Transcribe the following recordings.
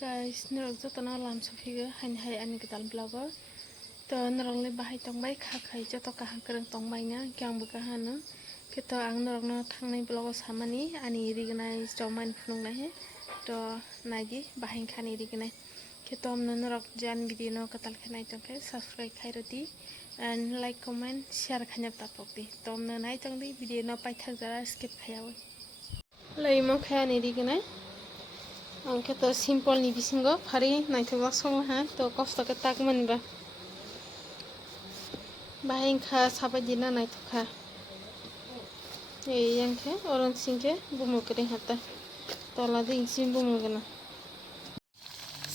guys, nirok joto no lam sofigo hain hai ani gedal vlogger. To nirok le bahai tongbai khakai joto kaham kereng tongbai na kyang buka hano. Kito ang nirok no thangnai vlogo samani ani rignai jomain phunung na he. To nagi bahai khani rignai. Kito amno nirok jan video no katal khanai tongke subscribe khai roti and like comment share khanyap tapok di. To amno nai tongdi video no pai thak jara skip khayawi. Lai mo khani rignai. Angke to simple ni bisingo phari naithok song ha to kosto ke tak manba bahin kha sabai dina naithokha ei angke oron singke bumukring hata tola ding sim bumugena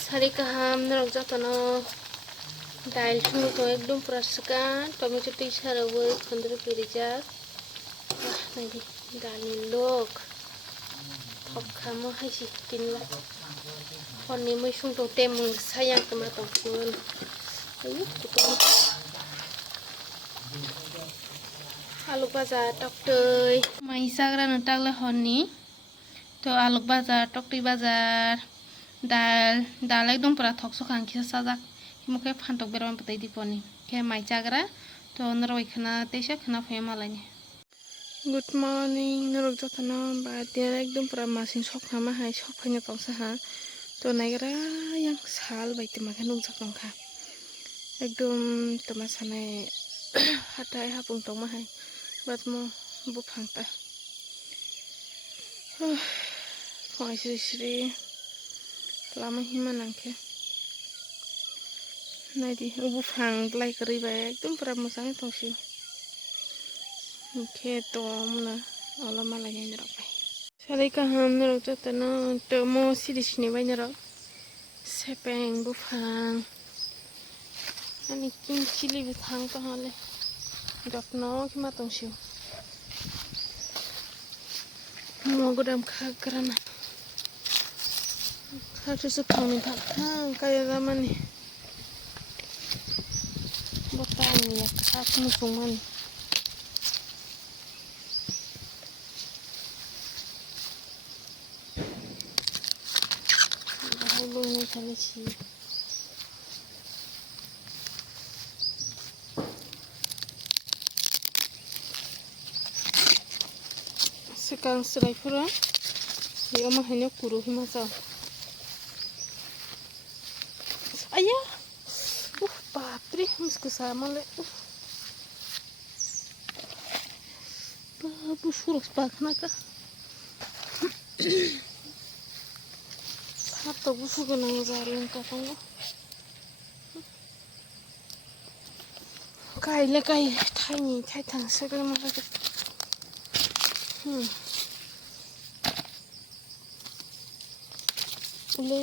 sari kaham norok jotono dail thunu to ekdom pura suka tomato ti sarawoi khondro pirijak naidi dali lok thok khamo haisi tinla honni moi sung tong temung sayang kema tong kun ayu kutong alu baza toktoi mai sagra no takle honni to alu baza tokti bazar dal ekdom pura thok sokang kisa sajak muke phantok beram patai diponi ke mai chagra to noroi khana teisa khana phaya malai good morning norok jotono ba dia ekdom pura masing sok nama hai sok phanya tongsa ha to naigra yang sal baiti makan nungjak nongkha ekdom tomasane hatai hapung tong mahai batmo bufangta phoi sri lama hima nangke naidi bufang blai kari ba ekdom pura mosange tongsi ke to muna ola malai nirok bai sari kaham nirok jotono to mo siri sini bai nirok sepeng bufang ani king chili bufang to hale jotno khima tongsiu mogodam khagrana khatu su thangni thang kaya gamani botani ya khak musungman bahai kali si sekarang serai pura dia mah hanya kuru himasa ayah papri meski sama le babu suruh pakna ka atau busuk nang jaring ka tanggo kai le kai thaini thai thang sekle ma ka le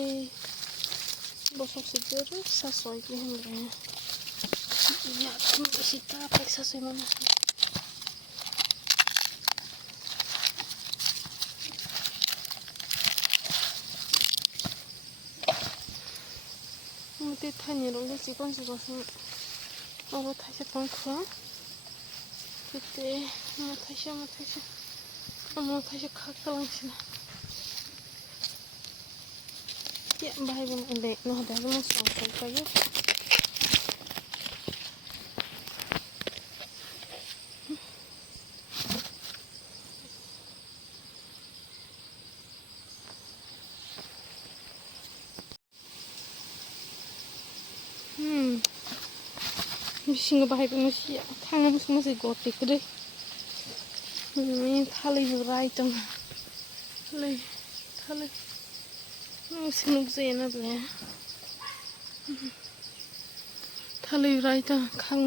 bosok sejer sasoi ke hemre ya sita pak sasoi mama mute thani ro le sikon oro thaise tongkho kete mo thaise khakalangsina ya bahai bang ende no da mo song kayo bising bahai bang sia thangam semua gotik deh ini thali rai tong le thali senuk zena ble thali rai ta khang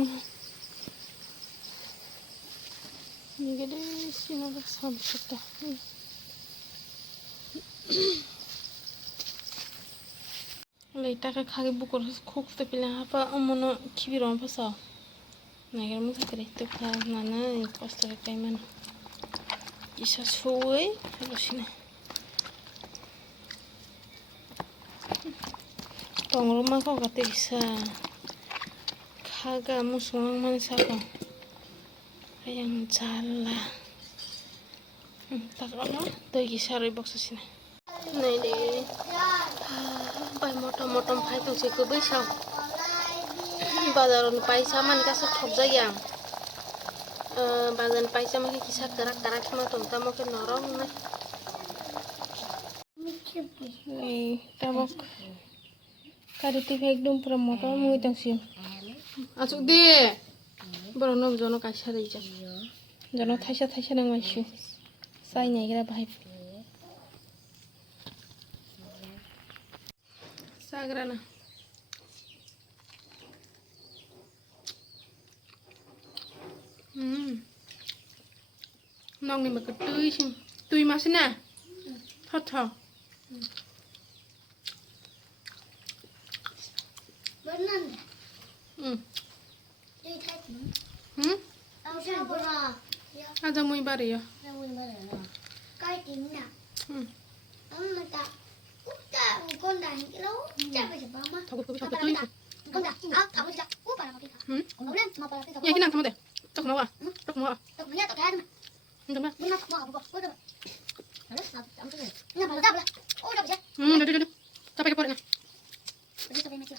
ni gede sino da sam sutta leita ka khage bukor khokste pila apa amono khibirom phasa nagar mu sakre to kha nana kosto kai man isa suwe rosina tongro ma ko gate isa khaga musung man saka ayang jala tak ala to isa roi box sina nei de motom phai tong se ko bai sam bazar ni paisa man ka sa thok ja yang bazar paisa ma ki sa karak ma tong ta mo ke norong na ei tabok kariti ekdom pura motom mui tong sim asuk de boro nok jono ka sa rei ja jono thaisa nang mai su sai nhai gra bhai sagra na nong ni mà cứ tươi xin tươi mà xin nè thật thở ada muy bari ya cái tiếng nè mà ta con đàn cái lấu chắc phải chụp bóng á thọc tươi con đàn thọc cái chắc úp vào cái thọc lên mà vào cái thọc cái nào thằng đấy thọc nó à thọc nhá thọc cái mà thọc nó nó thọc vào cái đó đấy nào thọc cái này nó vào đắp lại ôi đắp vậy được thọc cái bọt này đi thọc cái này chưa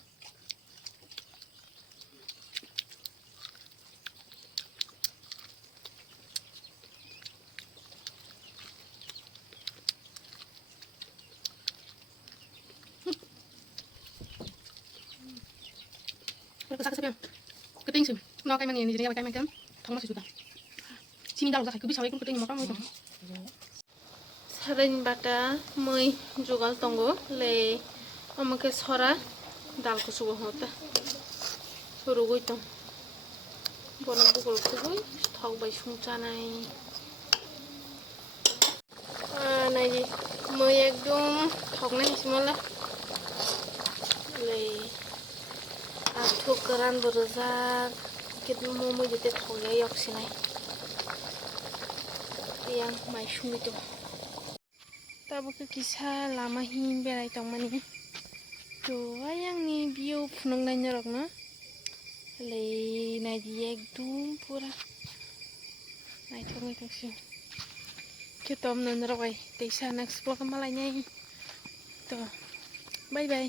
cái tinh sừng nó cái măng này thì cái măng cấm không nó sẽ sụt xin đau ra phải cứ biết sao ấy cũng cái tinh mà có môi trường sarin bata moi jugal tongo le amake sora dal ko sugo hota surugoi tong bono bugol kugoi thau bai sungcha nai nai ji moi ekdom thok nai simala le thok karan borojak ketno moi jete thoya yok sinai yang mai sumi to tabo ke kisah lama hin berai tong mani to ayang ni bio phunang nai nyarok na le nai di ekdum pura nai thong nai tong si ke tom nan rawai te sa next vlog malai nyai to bye bye